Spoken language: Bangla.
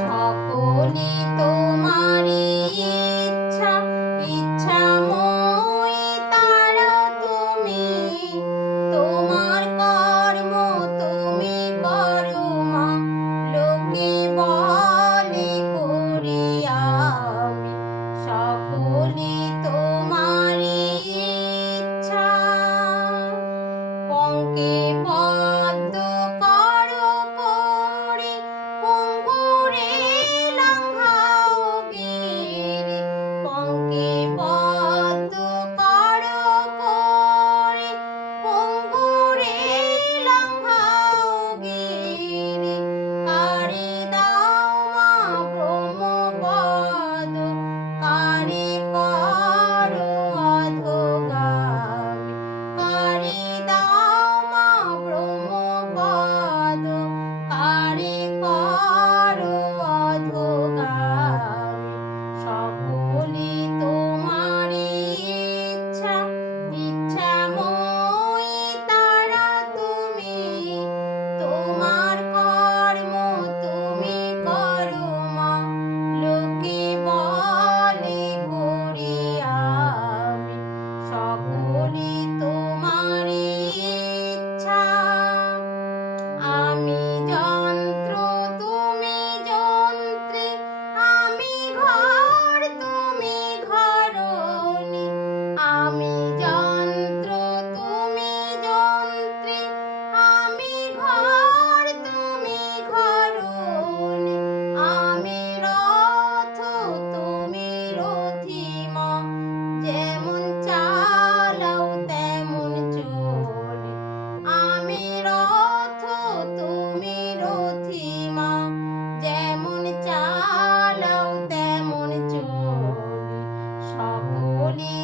সকলই তোমারই ইচ্ছা, ইচ্ছাময়ী তারা তুমি। তোমার কর্ম তুমি করো মা, লোকে বলে করি আমি। সকলই তোমারই ইচ্ছা। পঙ্কে পদ্ম করো করে, পঙ্গুরে লঙ্ঘাও গিরি। পঙ্কে পদ্ম করো করে, পঙ্গুরে লঙ্ঘাও গিরি। কারে দাও মা ব্রহ্মপদ, কারে করো অধোগামী। কারে দাও মা ব্রহ্মপদ, কারে করো অধোগামী। সকলই তোমারই ইচ্ছা, ইচ্ছাময়ী তারা তুমি। তোমার কর্ম তুমি করো মা, লোকে বলে করি আমি। সকলই তোমারই ইচ্ছা। আমি যন্ত্র তুমি যন্ত্রী, আমি ঘর তুমি ঘরণী। আমি যন্ত্র তুমি যন্ত্রী, আমি ঘর তুমি ঘরণী। আমি রথ তুমি রথিমা, যেমন চালাও তেমন চলি। আমি রথ তুমি রথিমা, যেমন চালাও তেমন চলি। সকলই